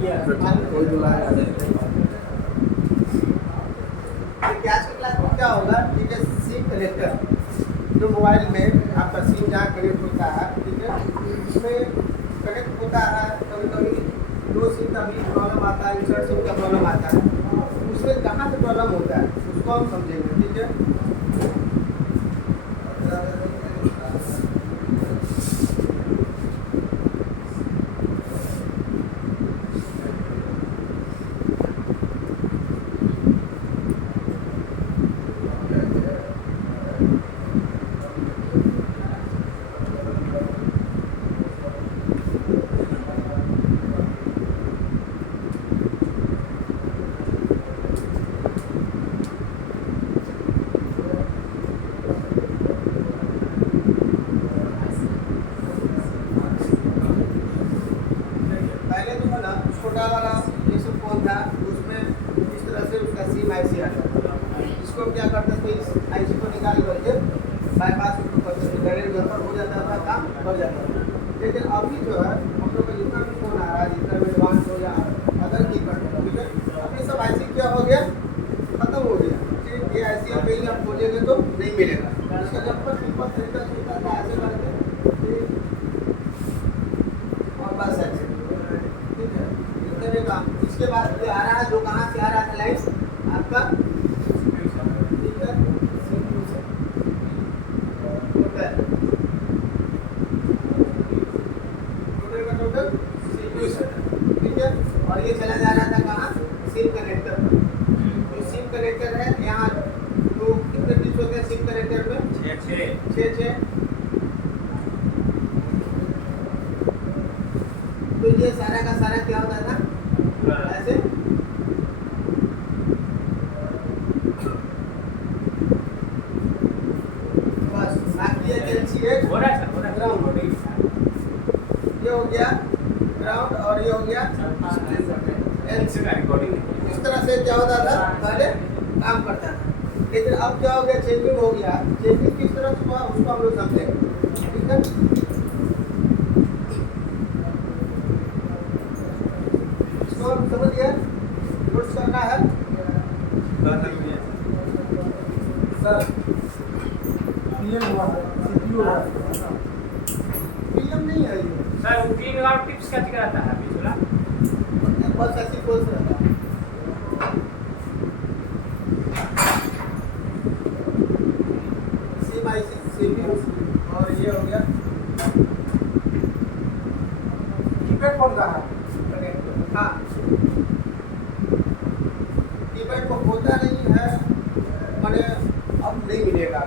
कोई बुलाया क्या आज के क्लास में क्या होगा, ठीक है, सिम कनेक्टर जो मोबाइल में आपका सिम जहाँ कनेक्ट होता है, ठीक है, उसमें कनेक्ट होता है, कभी कभी दो सिम का भी प्रॉब्लम आता है, इंसर्ट सिम का प्रॉब्लम आता है, उसमें कहाँ से प्रॉब्लम होता है उसको हम समझेंगे, ठीक है। पहले तो है ना छोटा वाला ये सब फोन था, उसमें इस तरह से उसका सिम आईसी आता था, इसको हम क्या करते थे, इस आईसी को निकाल करके बाईपास डायरेक्ट घर पर हो जाता था, काम बढ़ जाता था। लेकिन अभी जो है हम लोग का जितना भी फोन आ रहा है, जितना भी एडवांस हो या अदर की करते, ठीक है, अभी सब आईसी क्या हो गया, खत्म हो गया, ठीक, ये आईसी आप कहीं आप खोजेंगे तो नहीं मिलेगा। इसका जब तक सिंपल तरीका से होता था ऐसे करके और बस ऐसे, ठीक है, इतने में काम। इसके बाद ये आ रहा है, जो कहाँ से आ रहा था लाइन आपका, ठीक है, CPU से टोटल का टोटल CPU से, ठीक है, और ये चला जा रहा था कहाँ, सिम कनेक्टर पर। जो सिम कनेक्टर है यहाँ तो कितने पीस होते हैं सिम कनेक्टर में, छः। तो ये सारा का सारा क्या होता था ऐसे, बस बाकी ये ग्राउंड, ये हो गया ग्राउंड और ये हो गया एलसी का रिकॉर्डिंग। इस तरह से क्या होता था पहले काम करता था, लेकिन अब क्या हो गया, चेंजिंग हो गया। चेंजिंग किस तरह से हुआ उसको हम लोग समझेंगे, ठीक है। इसको हम समझ गए, नोट्स करना है सर। पीएम हुआ है, सीपीयू हुआ है, पीएम नहीं है ये सर। वो 3 और टिप्स क्या दिखाता है अभी थोड़ा, बस ऐसी कोर्स रहता है। सिम आईसी सीपीयू और ये हो गया कीपैड कौन सा है, हाँ, कीपैड को होता नहीं है, मैंने अब नहीं मिलेगा।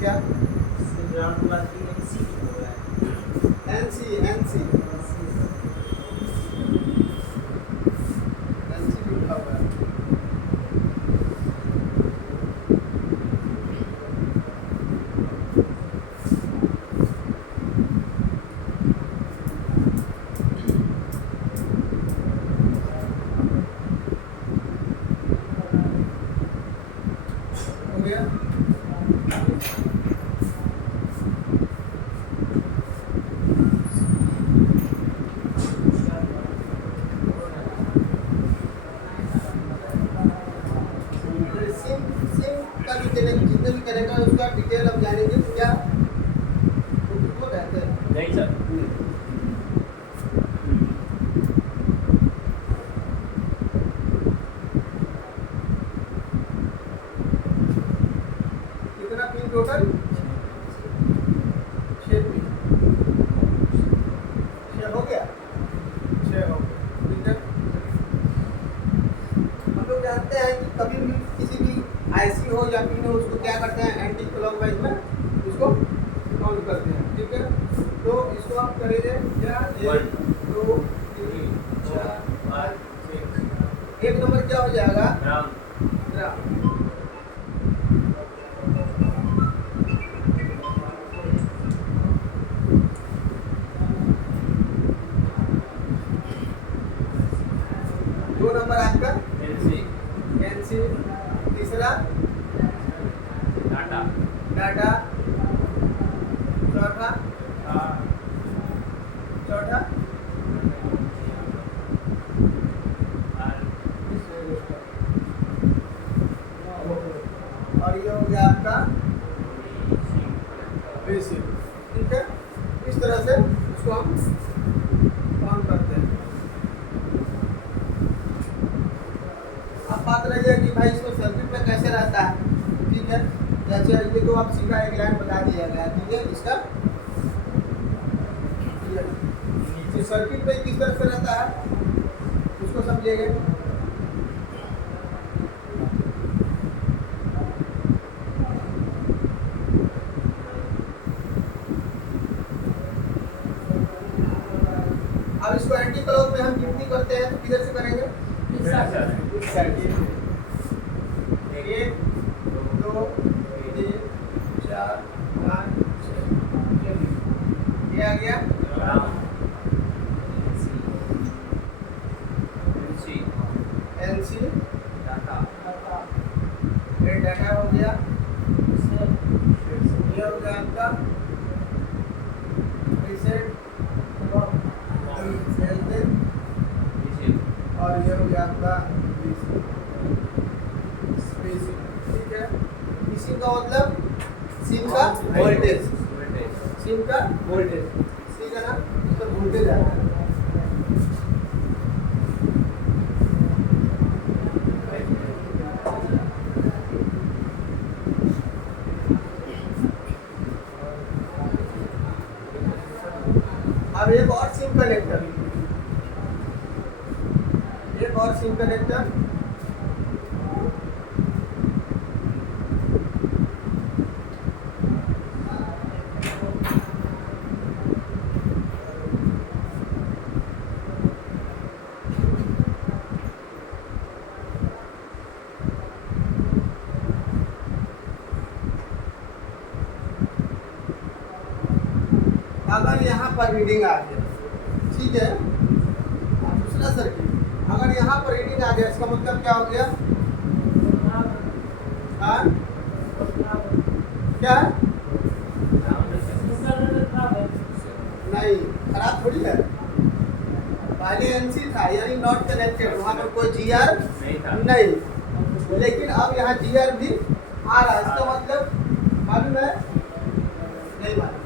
क्या एनसी लिखा हुआ है। हो गया, जितने भी कनेक्टर उसका डिटेल अब जानेंगे क्या वो रहते हैं। नहीं सर। कितना पिन टोटल, 6 पिन। या पिन है उसको क्या करते हैं, एंटी क्लॉकवाइज में उसको काउंट करते हैं। ठीक है, तो इसको आप करेंगे क्या, 1 2 3 4 5 6। एक नंबर क्या हो जाएगा, ग्राम। दो नंबर आपका एनसी, तीसरा डाटा, चौथा और ये हो गया आपका बेसिक। ठीक है, इस तरह से इसको हम काउंट करते हैं। अब बात रह गया कि भाई इसको सर्किट में कैसे रहता है। ठीक है, जैसे ये तो आप सीधा एक लाइन बता दिया गया। ठीक है, इसका ये सर्किट में किस तरह से रहता है उसको समझिएगा। अब इसको एंटी क्लॉक में हम गिनती करते हैं तो किधर से करेंगे, इस साइड। 1 2 3 4 5 6। ये आ गया एनसी, ये डाटा हो गया, ये हो गया आपका रीसेट, और ये हो गया आपका स्पेसिंग। ठीक है, इसी का मतलब सिम का वोल्टेज, सिम का वोल्टेज। ठीक है ना, इस पर वोल्टेज आता है। अब एक और सिम कनेक्टर, एक और सिम कनेक्टर। अगर यहाँ पर रीडिंग आ गया, ठीक है, दूसरा सर्किट अगर यहाँ पर रीडिंग आ गया, इसका मतलब क्या हो गया, क्या है, नहीं खराब थोड़ी है। पहले एनसी था यानी नॉट कनेक्टेड, वहाँ पर कोई जीआर नहीं, लेकिन अब यहाँ जीआर भी आ रहा है। इसका मतलब मालूम है, नहीं मालूम,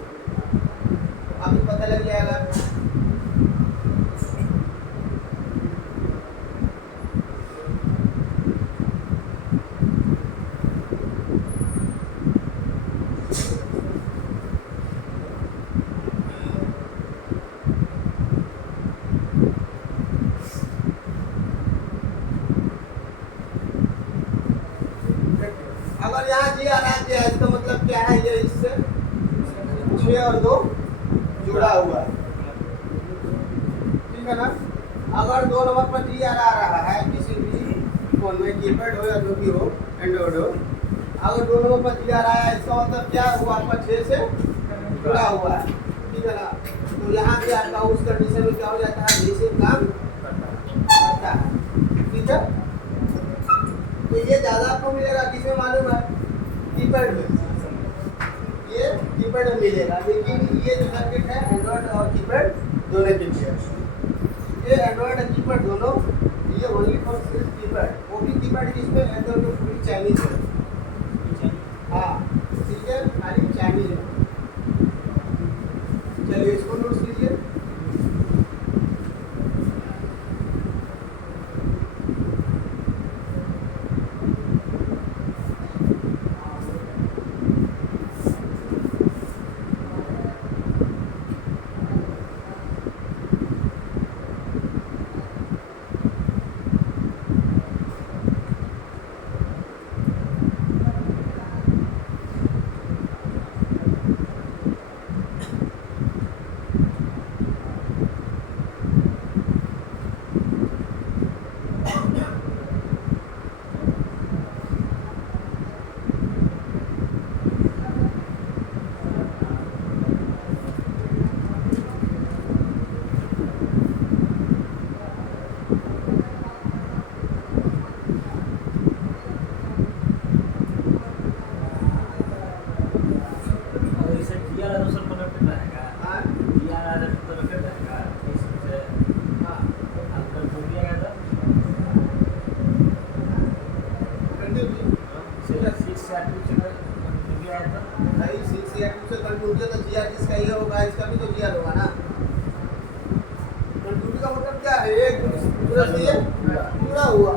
अभी पता लग जाएगा। अगर यहाँ जी आ गया, इसका मतलब क्या है, ये इससे 6 और 2 जुड़ा हुआ है। ठीक है ना, अगर 2 नंबर पर जी आ रहा है किसी भी फोन में, कीपैड हो या जो भी हो, एंड्रॉइड हो, अगर 2 नंबर पर जी आ रहा है, इसका मतलब क्या हुआ, आपका 6 से जुड़ा हुआ है। ठीक है ना, तो यहाँ भी आपका उस कंडीशन में क्या हो जाता है, जैसे काम करता है। ठीक है, तो ये ज़्यादा आपको मिलेगा किसमें मालूम है, कीपैड में, ये कीपैड में मिलेगा। लेकिन ये जो सर्किट है एंड्रॉइड और कीपैड दोनों के लिए, ये एंड्रॉइड और कीपैड दोनों, ये ओनली फॉर सिर्फ कीपैड, वो भी कीपैड जिसमें एंड्रॉइड तो पूरी चाइनीज है। हाँ ठीक है, खाली चाइनीज है। चलिए इसको नोट कीजिए। हाँ हाँ भाई 6 या 2 से कंट्यूटी तो जीआर जिसका ये होगा इसका भी तो जीआर होगा ना। कंट्यूटी का मतलब क्या है? एक पूरा से पूरा हुआ।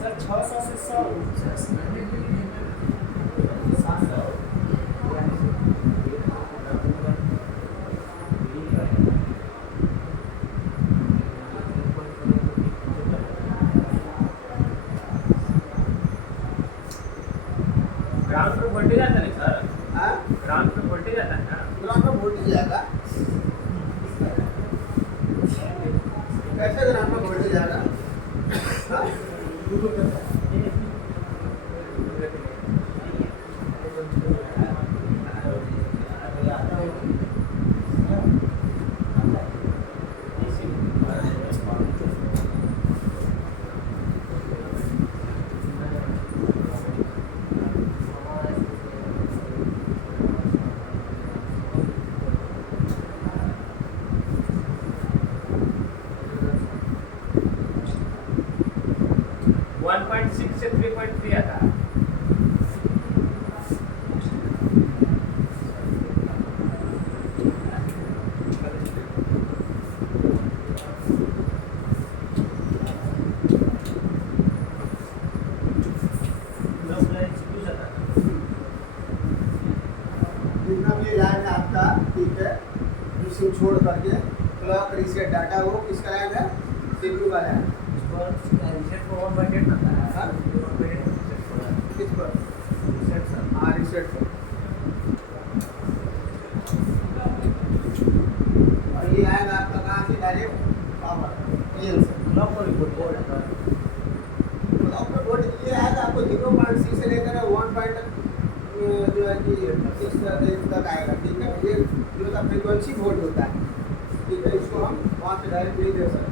सर 600 से 100 ग्राउंड पर वोल्टेज आता नहीं सर, हाँ ग्राउंड पर वोल्टेज आता है ना। ग्राउंड में वोल्टेज आएगा। कैसे ग्राउंड में वोल्टेज आएगा? हाँ? 1.6 से 3.3 आता है। जितना भी लाइन है आपका, ठीक है, इसी छोड़ करके क्लॉक रीसेट डाटा वो किसका लाइन है? सीपीयू का लाइन। हाँ? किस पर? हाँ रीसेट पर। और ये आएगा आपका कहाँ से? डायरेक्ट पावर पीएल से। क्लॉक पर वोल्ट ये आएगा आपको 0.6 से लेकर 1. जो है कि 6 तक आएगा, ठीक है। ये जो का फ्रीक्वेंसी वोल्ट होता है, ठीक है। इसको हम वहाँ से डायरेक्ट नहीं दे सकते।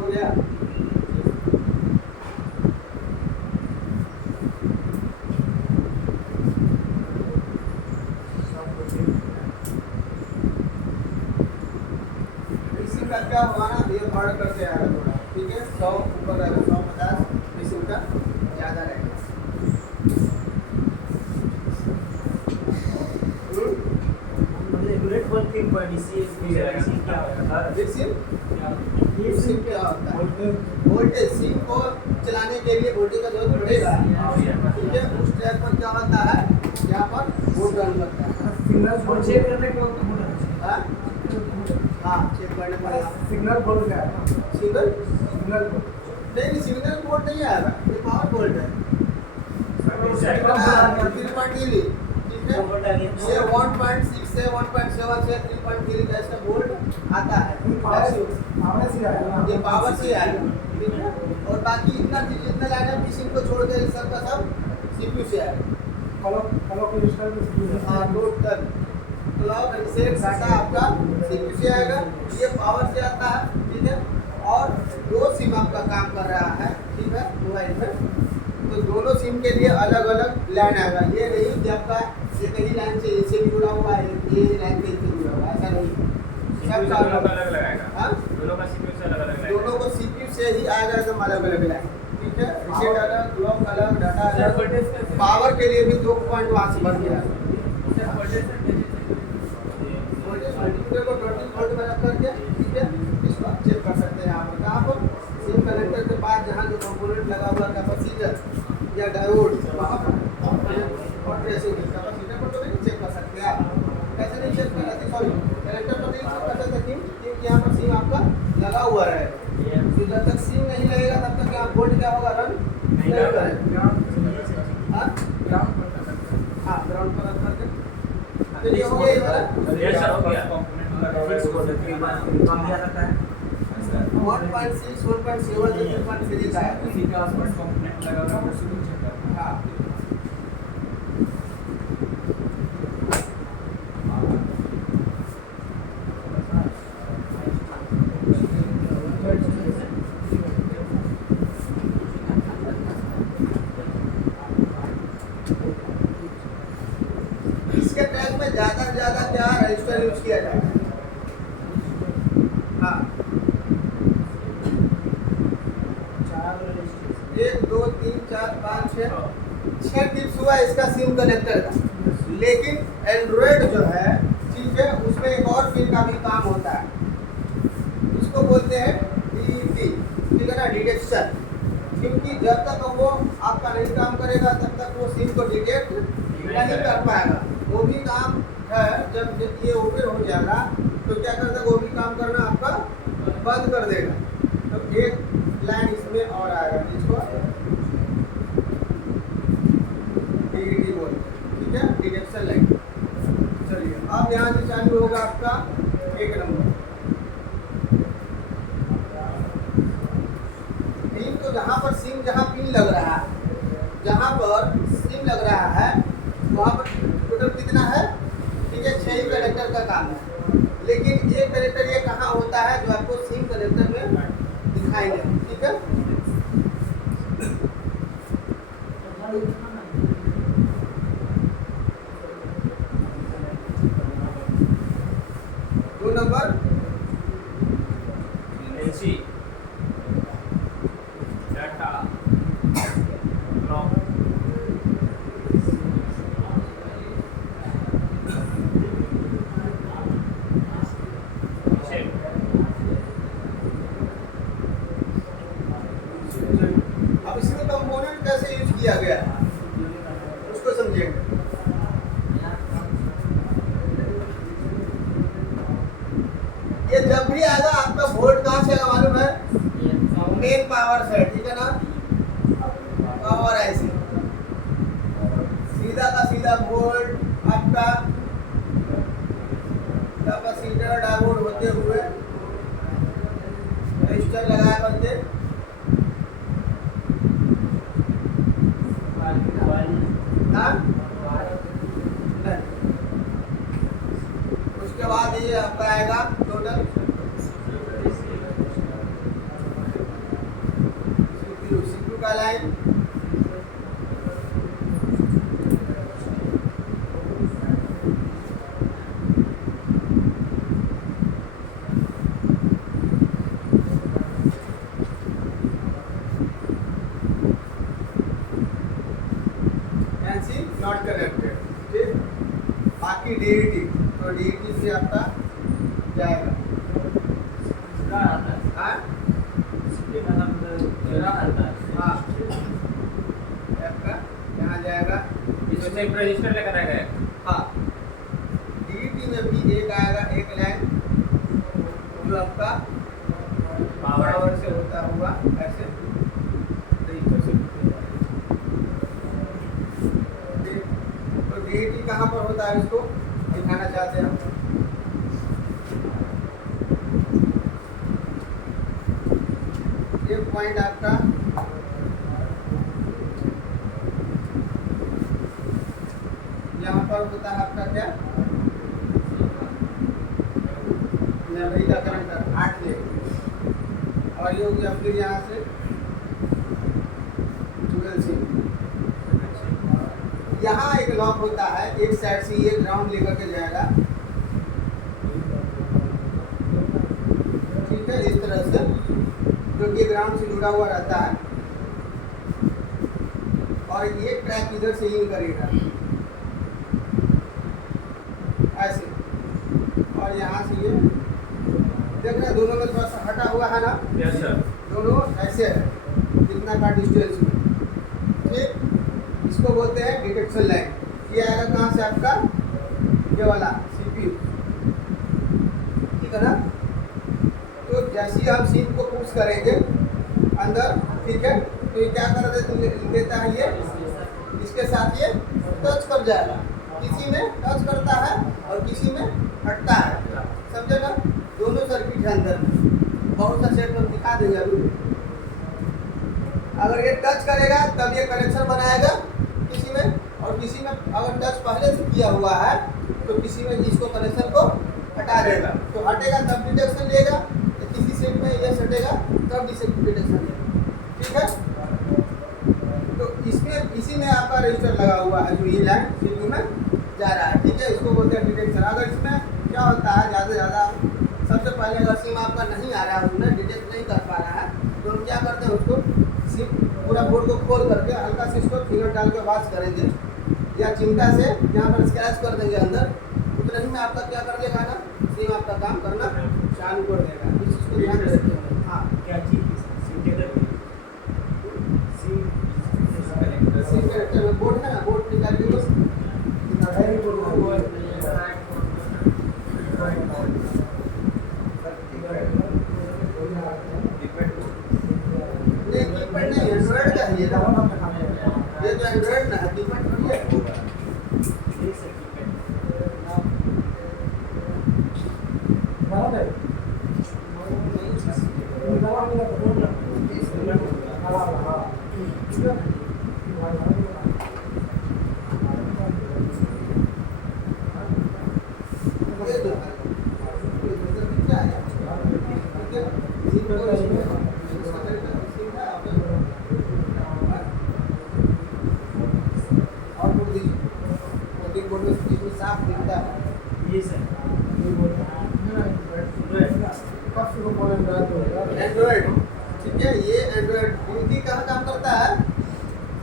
हो गया? इसी का क्या होगा ना, ये बढ़ करके आएगा थोड़ा, ठीक है। 100 ऊपर रहेगा, 150 इसी का ज़्यादा रहेगा। ये सिम क्या होता है? वोल्टेज सिम को चलाने के लिए वोल्टेज का जरूरत पड़ेगा, ठीक है। उस ट्रैक पर क्या होता है, यहाँ पर वोल्ट रन करता है। सिग्नल चेक करने के हाँ हाँ, चेक करने पड़ेगा। सिग्नल बोल गया है ना, सिंगल सिग्नल नहीं, सिग्नल बोर्ड नहीं आएगा, ये पावर बोर्ड है। सिग्नल ठीक है, ये 1.6 से 1.7 से 3.3 का इसका बोल्ट आता है। पावर से आएगा ये पावर से आएगा, ठीक है। और बाकी इतना जितना लाइन है मशीन को छोड़ के सब का सब सीपीयू से आएगा। क्लॉक रजिस्टर में हाँ, टोटल क्लॉक रीसेट डाटा आपका सीपीयू से आएगा, ये पावर से आता है, ठीक है। और 2 सिम आपका काम कर रहा है, ठीक है, मोबाइल में। तो दोनों सिम के लिए अलग अलग लाइन आएगा। ये नहीं कि आपका ये कहीं लाइन से इनसे भी जुड़ा हुआ है, ये लाइन से इनसे जुड़ा हुआ है, ऐसा नहीं। सब अलग लगाएगा। हाँ? दोनों का सीपीयू से अलग अलग दोनों को सीपीयू से ही आएगा एकदम अलग अलग लाइन, ठीक है। रीसेट अलग, क्लॉक अलग, डाटा अलग। पावर के लिए भी 2 पॉइंट वहाँ से बन गया। वोल्टेज मल्टीमीटर को 20 वोल्ट में रख करके, ठीक है, इसको आप चेक कर सकते हैं यहाँ पर। कहाँ पर? सिम कनेक्टर के पास जहाँ जो कंपोनेंट लगा हुआ है, कैपेसिटर या डायोड, वहाँ पर और ट्रेसिंग कैपेसिटर को तो नहीं चेक कर सकते आप। कैसे नहीं चेक कर सकते? सॉरी, कनेक्टर को नहीं चेक कर सकते क्योंकि यहाँ पर सिम आपका लगा हुआ रहेगा। तो जब तक सिम नहीं लगेगा तब तक यहाँ वोल्ट क्या होगा? रन नहीं करेगा। हाँ हाँ, ग्राउंड पर रख करके तो ये हो गया, ये वाला 1.6 1.7 से 3.3 का है। हाँ इसके ट्रैक में ज़्यादा से ज़्यादा क्या रजिस्टर यूज किया जाएगा। हाँ, 1 2 3 4 5 6 टिप्स हुआ इसका सिम कनेक्टर का। लेकिन एंड्रॉयड जो है, ठीक है, उसमें एक और पिन का भी काम होता है, इसको बोलते हैं DET, ठीक है ना, डिटेक्शन। क्योंकि जब तक वो आपका नहीं काम करेगा तब तक वो सिम को डिटेक्ट नहीं कर पाएगा। वो भी काम है, जब ये ओपन हो जाएगा तो क्या करता है, वो भी काम करना आपका बंद कर देगा। तो एक लाइन इसमें और आएगा, इसको DET बोलते हैं, ठीक है, डिटेक्शन लाइन। चलिए अब यहाँ से चालू होगा आपका 1 नंबर पिन। तो जहाँ पर सिम, जहाँ पिन लग रहा है, जहाँ पर सिम लग रहा है वहाँ पर टोटल कितना है, ठीक है, 6 कनेक्टर का काम है। लेकिन एक कनेक्टर ये कहाँ होता है जो आपको सिम कनेक्टर में दिखाई नहीं, ठीक है। दो number NC data lock shape. अब इसमें कंपोनेंट कैसे यूज किया गया है उसको समझेंगे। ये जब भी आएगा आपका वोल्ट कहाँ से आएगा मालूम है, मेन पावर से, ठीक है ना, पावर ऐसे सीधा का सीधा वोल्ट आपका कैपेसिटर डायोड होते हुए रजिस्टर लगाया बनते, हाँ? नहीं। उसके बाद ये आपका आएगा टोटल CPU का लाइन, NC नॉट कनेक्टेड, ठीक। बाकी DET, तो DET से आपका जाएगा, हाँ हाँ, आपका यहाँ जाएगा, इसमें एक रजिस्टर लेकर आ गए। हाँ। DET में भी एक आएगा, एक लाइन जो आपका पावर से होता हुआ ऐसे रजिस्टर से तो DET कहाँ पर होता है, इसको दिखाना चाहते हैं हम। ये पॉइंट आपका यहाँ पर होता है आपका क्या, मेमोरी का कनेक्टर 8 ले, और ये हो गया फिर यहाँ से 12 सिम। यहाँ एक लॉक होता है, एक साइड से ये ग्राउंड लेकर के जाएगा, ठीक है, इस तरह से, क्योंकि ग्राउंड से जुड़ा हुआ रहता है, और ये ट्रैक इधर से इन करेगा ऐसे, और यहाँ से ये देख रहे हैं, दोनों में थोड़ा सा हटा हुआ है ना, यस सर। दोनों ऐसे है, कितना का डिस्टेंस में, ठीक। इसको बोलते हैं डिटेक्शन लाइन। ये आएगा कहाँ से आपका, ये वाला CPU, ठीक है ना। तो जैसे ही हम सिम को पुश करेंगे अंदर, ठीक है, तो ये क्या कर देता है, ये इसके साथ ये टच कर जाएगा, किसी में टच करता है और किसी में हटता है, समझे ना। दोनों सर्किट है अंदर में, बहुत सा सेट में दिखा देंगे अभी। अगर ये टच करेगा तब ये कनेक्शन बनाएगा किसी में, और किसी में अगर टच पहले से किया हुआ है तो किसी में इसको कनेक्शन को हटा देगा, तो हटेगा तब डिटेक्शन लेगा, तो किसी सेट में ये सटेगा तब डिटेक्शन लेगा, ठीक है। तो इसमें इसी में आपका रजिस्टर लगा हुआ है, जो ये लाइन सीपीयू में जा रहा है, ठीक है। इसको बोलते हैं डिटेक्शन। अगर इसमें क्या होता है, ज़्यादा से ज़्यादा सबसे पहले अगर सिम आपका नहीं आ रहा है, उसमें डिटेक्ट नहीं कर पा रहा है, तो हम क्या करते हैं, उसको सिम पूरा बोर्ड को खोल करके हल्का से इसको फिंगर डाल के वॉश करेंगे, या चिमटा से यहाँ पर स्क्रैच कर देंगे अंदर, उतना ही में आपका क्या कर देगा ना, सिम आपका काम करना चालू कर देगा। इस चीज़ को ध्यान रखेंगे। हाँ, क्या चीज सिम के अंदर सिम कनेक्टर में बोर्ड है ना, बोर्ड निकाल के बस डायरी बोल रहा है। नहीं, कीपैड नहीं, एंड्रॉइड का है ये तो। ये तो एंड्रॉइड ना है, कीपैड थोड़ी है। बराबर है। निकाला नहीं तो बोल रहा है। हाँ ठीक है। ये जो है, ये क्या है? ठीक है, सिम को इसमें इसका कनेक्टर सिम है आपके और बोल दीजिए, कोडिंग बोर्ड में इसमें साफ दिखता है। ये सर ये बोल रहा है कब शुरू बोले रहा एंड्रॉइड, ठीक है। ये एंड्रॉइड हिंदी कहाँ काम करता है,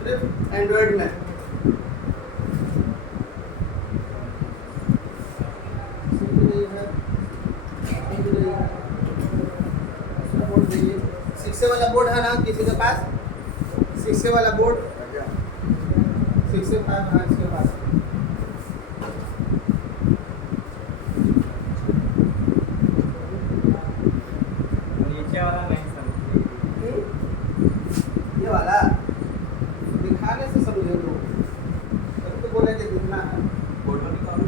सिर्फ एंड्रॉइड में। सिम भी नहीं है, सिम भी नहीं है। इसका बोर्ड देखिए, 6 वाला बोर्ड है ना किसी के पास, 6 वाला बोर्ड, 6 5 हाँ इसके पास। नीचे वाला नहीं समझ ये वाला दिखाने से समझे लोग, तभी तो बोले कि दिखना है। बोर्ड में निकालो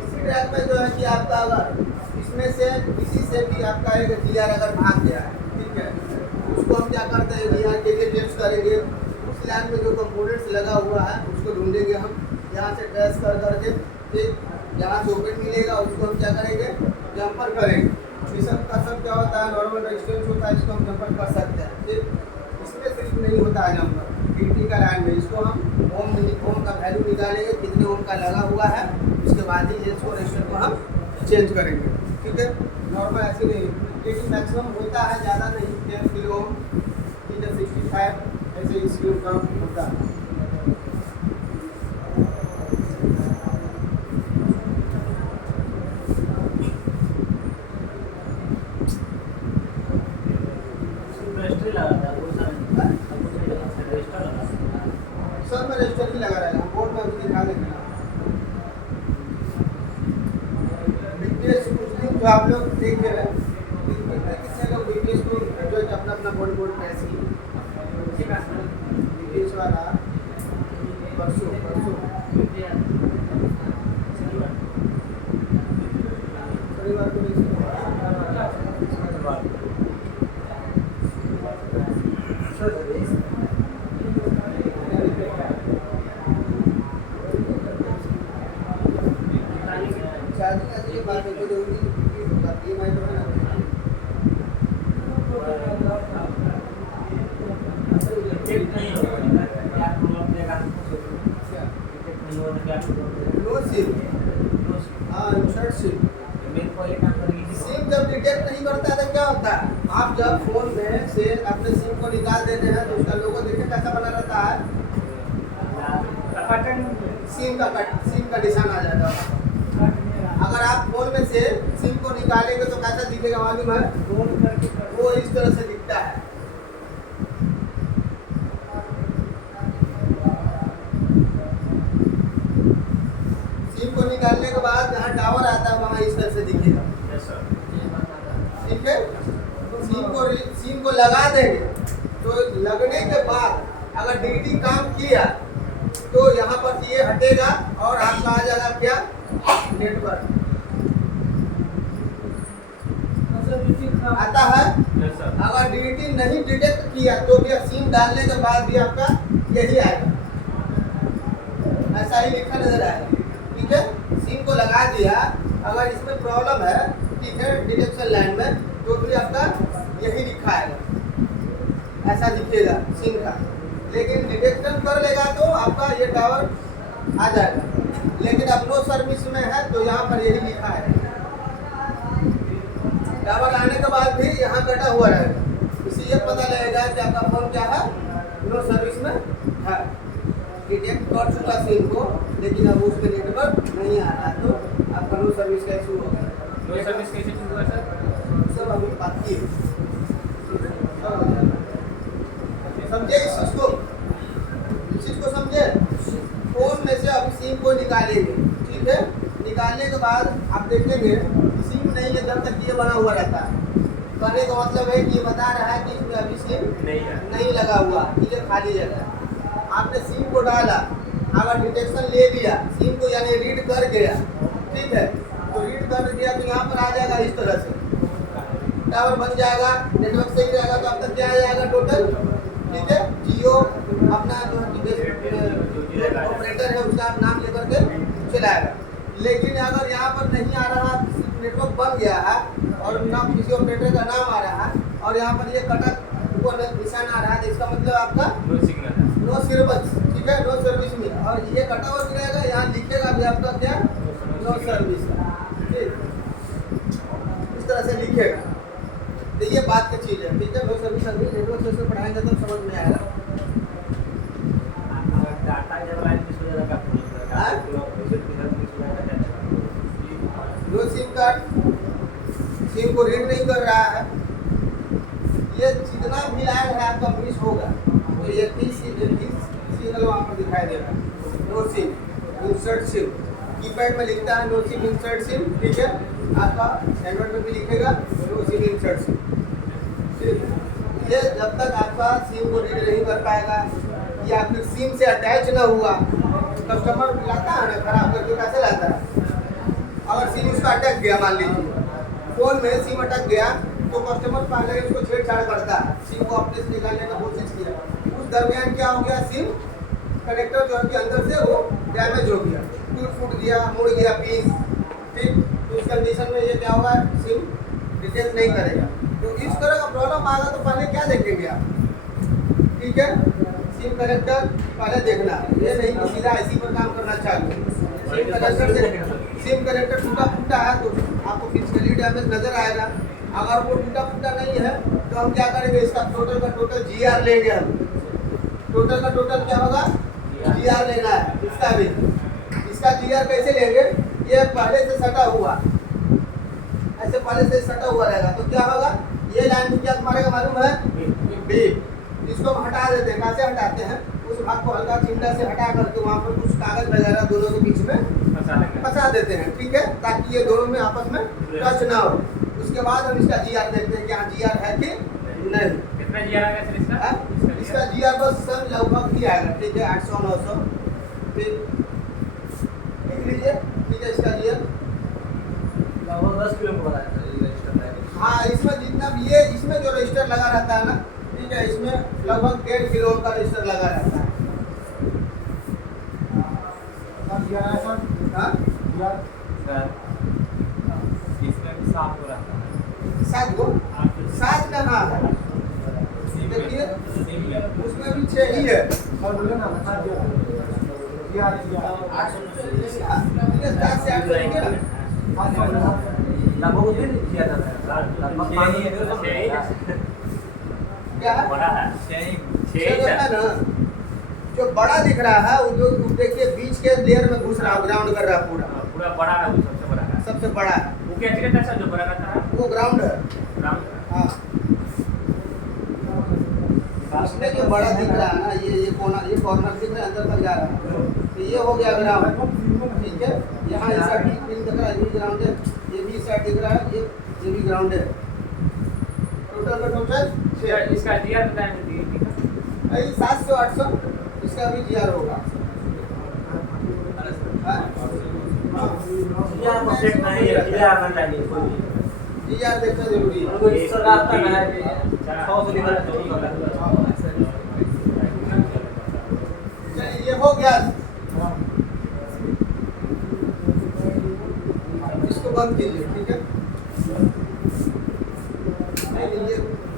इसी ट्रैक में जो है कि आपका अगर इसमें से किसी से भी आपका एक जीआर अगर भाग गया है, ठीक है, उसको हम क्या करते हैं, जीआर के लिए टेस्ट करेंगे, उस लाइन में जो कंपोनेंट्स लगा हुआ है उसको ढूंढेंगे हम, यहाँ से ट्रेस कर करके, ठीक, जहाँ से ओपन मिलेगा उसको हम क्या करेंगे, जंपर करेंगे। ये सब का सब क्या होता है, नॉर्मल रेजिस्टेंस होता है, इसको हम जंपर कर सकते हैं, ठीक। इसमें सिर्फ नहीं होता है जंपर, गिनती का लाइन में इसको हम ओम का वैल्यू निकालेंगे, कितने ओम का लगा हुआ है, उसके बाद ही इसको रजिस्टर को हम चेंज करेंगे, ठीक है। नॉर्मल ऐसे नहीं, लेकिन मैक्सिमम होता है, ज़्यादा नहीं, 10 किलो ओम, ठीक है, 65 ऐसे इस किलो का होता है। रजिस्टर लगा था वो सर रजिस्टर लगा सब में रजिस्टर ही लगा रहेगा, बोर्ड में अभी दिखा देंगे। बीटीएस कुछ दिन जो आप लोग देख रहे हैं, कितने लोग बीटीएस को जो अपना अपना बोर्ड पे ऐसे ही बीटीएस वाला परसों शनिवार को नहीं चार्जिंग ऐसे के बाद में तो जरूरी जाती है, मैं तो है डिटेक्ट नहीं होगा क्या प्रॉब्लम देगा क्या डिटेक्ट नहीं होगा क्या नो सिम, हाँ इंसर्ट सिम। मेरे को ये काम करेगी सिम जब डिटेक्ट नहीं करता है तो क्या होता है, आप जब फोन में से अपने सिम को निकाल देते हैं तो उसका लोगो देखिए कैसा बना रहता है, सिम का निशान आ जाता है। अगर आप फोन में से सिम को निकालेंगे तो कैसा दिखेगा मालूम है, वो इस तरह से दिखता है। सिम को निकालने के बाद जहाँ टावर आता है वहाँ इस तरह से दिखेगा, ठीक है। सिम को लगा देंगे तो लगने के बाद अगर डीटी काम किया तो यहाँ पर ये हटेगा और आपका आ जाएगा क्या, नेटवर्क आता है। अगर डीटी नहीं डिटेक्ट किया तो भी सिम डालने के बाद भी आपका यही आएगा। ऐसा ही लिखा नजर आएगा। ठीक है, सिम को लगा दिया, अगर इसमें प्रॉब्लम है, ठीक है, डिटेक्शन लाइन में टोटली आपका यही लिखा है, ऐसा दिखेगा सिम का। लेकिन डिटेक्शन कर लेगा तो आपका ये टावर आ जाएगा। लेकिन अब नो सर्विस में है तो यहाँ पर यही लिखा है। टावर आने के बाद भी यहाँ कटा हुआ रहेगा, इसलिए पता लगेगा कि आपका फोन क्या है, नो सर्विस में है। डिटेक्ट कर चुका सिम को, लेकिन अब उस पर नेटवर्क नहीं आ रहा, तो आपका नो सर्विस का इशू होगा। नो सर्विस कैसे शुरू हुआ सर? सब अभी बाकी है, समझे इस चीज को समझे। फोन में से अभी सिम को निकालेंगे, ठीक है, निकालने के बाद आप देखेंगे सिम नहीं है जब तक ये बना हुआ रहता है। कहने का मतलब है कि ये बता रहा है कि इसमें अभी सिम नहीं लगा हुआ, ये खाली जगह है। आपने सिम को डाला, अगर डिटेक्शन ले लिया सिम को, यानी रीड कर गया, ठीक है, तो रीड कर दिया तो यहाँ पर आ जाएगा इस तरह से, टावर बन जाएगा, नेटवर्क सही रहेगा। तो अब तक क्या आ जाएगा टोटल, ठीक है, जियो अपना जो ऑपरेटर है उसका नाम लेकर के चलाएगा। लेकिन अगर यहाँ पर नहीं आ रहा, नेटवर्क बन गया है और ना किसी ऑपरेटर का नाम आ रहा है और यहाँ पर ये कटक को निशान आ रहा है, तो इसका मतलब आपका नो सिग्नल है, नो सर्विस, ठीक है, नो सर्विस में। और ये कटा हुआ भी रहेगा, यहाँ लिखेगा भी आपका क्या, नो सर्विस, ठीक, इस तरह से लिखेगा। तो ये बात की चीज़ है, ठीक है। नो सर्विस सर्विस नेटवर्क से पढ़ाएंगे तो समझ में आएगा। डाटा जब लाइन मिस हो जाएगा नो सिम कार्ड, सिम को रीड नहीं कर रहा है, ये जितना भी लाइन है आपका मिस होगा, तो ये सिग्नल वहाँ पर दिखाई दे रहा है। No SIM insert SIM, keypad में लिखता है नो सिम इंसर्ट सिम, ठीक है, आपका एंड्रॉइड में भी लिखेगा नो सिम इंसर्ट सिम। ये जब तक आपका सिम को रीड नहीं कर पाएगा या फिर सिम से अटैच ना हुआ, कस्टमर लाता है ना खराब करके, कैसे लाता है, अगर सिम उसका अटक गया, मान लीजिए फोन में सिम अटक गया, तो कस्टमर पहले उसको छेड़छाड़ करता है, सिम को अपने से निकालने का कोशिश किया, उस दरमियान क्या हो गया, सिम कनेक्टर जो है कि अंदर से वो डैमेज हो गया, फूट गया, मुड़ गया पिन, ठीक, तो इस कंडीशन में ये क्या होगा, सिम डिटेक्ट नहीं करेगा। तो इस तरह का प्रॉब्लम आएगा तो पहले क्या देखेंगे आप, ठीक है, सिम कनेक्टर पहले देखना, ये नहीं कि सीधा आईसी पर काम करना चाहिए। सिम कनेक्टर से सिम कनेक्टर टूटा फूटा है तो आपको फिजिकली डैमेज नजर आएगा। अगर वो टूटा फूटा नहीं है तो हम क्या करेंगे, इसका टोटल का टोटल जीआर लेंगे हम, टोटल का टोटल क्या होगा, जीआर लेना है इसका भी। इसका जीआर कैसे लेंगे, ये पहले से सटा हुआ, ऐसे पहले से सटा हुआ रहेगा, तो क्या होगा, ये लाइन क्या मारेगा मालूम है, बी। इसको हम हटा देते हैं, कैसे हटाते हैं, उस भाग को हल्का चिमटा से हटा करके वहाँ पर कुछ कागज वगैरह दोनों के बीच में फंसा देते हैं, ठीक है, ताकि ये दोनों में आपस में टच ना हो। उसके बाद हम इसका जीआर देखते हैं कि हाँ जीआर है कि नहीं। कितना जीआर आएगा सर इसका? इसका जीआर बस सर लगभग ही आएगा, ठीक है, 800-900, फिर लिख लीजिए, ठीक है, इसका जीआर लगभग 10 किलो का रजिस्टर। हाँ, इसमें जितना भी ये इसमें जो रजिस्टर लगा रहता है ना, ठीक है, इसमें लगभग 1.5 किलो का रजिस्टर लगा रहता है। हाँ? इसमें भी 7 हो रहा है। 7 गो, 7 कहाँ है, देखिए उसमें भी 6 ही है। 7 से 8 करेंगे ना, लगभग दिन किया जाता है, लगभग 5 क्या है, बड़ा है 6 है ना। जो बड़ा दिख रहा है वो जो देखिए बीच के लेयर में घुस रहा है, ग्राउंड कर रहा है पूरा, पूरा बड़ा है, वो सबसे बड़ा है, सबसे बड़ा है वो क्या रहता है सर, जो बड़ा रहता है वो ग्राउंड है। ग्राउंड। हाँ, इसमें जो बड़ा दिख रहा है ना, ये कोना, ये कॉर्नर दिख रहा है, अंदर तक जा रहा है, तो ये हो गया ग्राउंड, ठीक है। यहाँ इस साइड पिन दिख रहा है, ये भी ग्राउंड है, ये भी इस साइड दिख रहा है, ये भी ग्राउंड है। टोटल का टोटल 6। इसका जीआर बताएं, 700-800 इसका भी जीआर होगा। जीआर परफेक्ट नहीं है, जीआर आना चाहिए कोई भी। जीआर देखना जरूरी है। ये सरकार का है 100 से लेकर 24 ये हो गया इसको बंद कीजिए, ठीक है। नहीं लीजिए